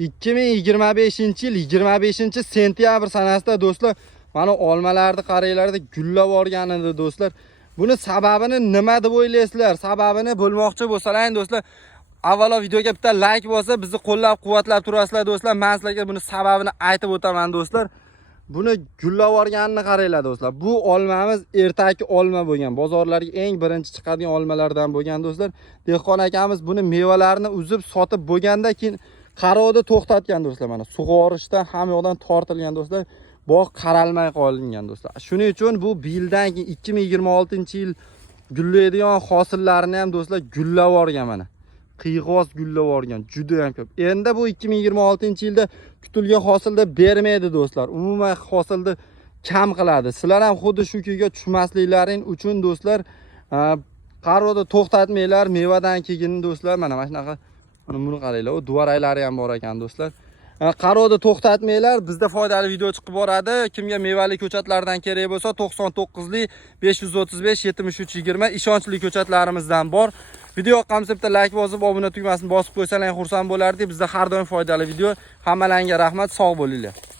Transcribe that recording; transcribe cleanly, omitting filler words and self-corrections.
2025-yil 25-sentyabr sanasida do'stlar, mana olmalarni qaranglarda gullab olgan edi do'stlar. Buni sababini nima deb o'ylaysizlar? Sababini bilmoqchi bo'lsalaring do'stlar, avvalo videoga bitta like bo'lsa, bizni qo'llab-quvvatlab turasizlar do'stlar. Men sizlarga buni sababini aytib o'taman do'stlar. Buni gullab olganini qaranglar do'stlar. Bu olmamiz ertaki olma bo'lgan. Bozorlarga eng birinchi chiqadigan olmalardan bo'lgan do'stlar. Dehqon akamiz buni mevalarini uzib sotib bo'lganda keyin qarovda to'xtatgan do'stlar. Mana sug'orishdan ham yoqdan tortilgan do'stlar. Bog' qaralmay qolingan do'stlar. Shuning uchun bu yildan keyin 2026-yil gullaydigan hosillarni ham do'stlar gullab olgan mana. Qiyg'os gullab olgan, juda ham ko'p. Endi bu 2026-yilda kutilgan hosilda bermaydi do'stlar. Umuman hosilni kam qiladi. Sizlar ham xuddi shu kuyga tushmasliklaring uchun do'stlar, qarovda to'xtatmanglar, mevadan keyin do'stlar. Mana shunaqa, buni qaranglar, o duvaraylari ham bor ekan do'stlar. Qarovda to'xtatmanglar, bizda foydali video chiqib boradi. Kimga mevali ko'chatlardan kerak bo'lsa 99lik 535 73 20 ishonchli ko'chatlarimizdan bor. Video yoqqansa bitta like bosib, obuna tugmasini bosib qo'ysalar xursand bo'lardik. Bizda har doim foydali video. Hammalarga rahmat, sog' bo'linglar.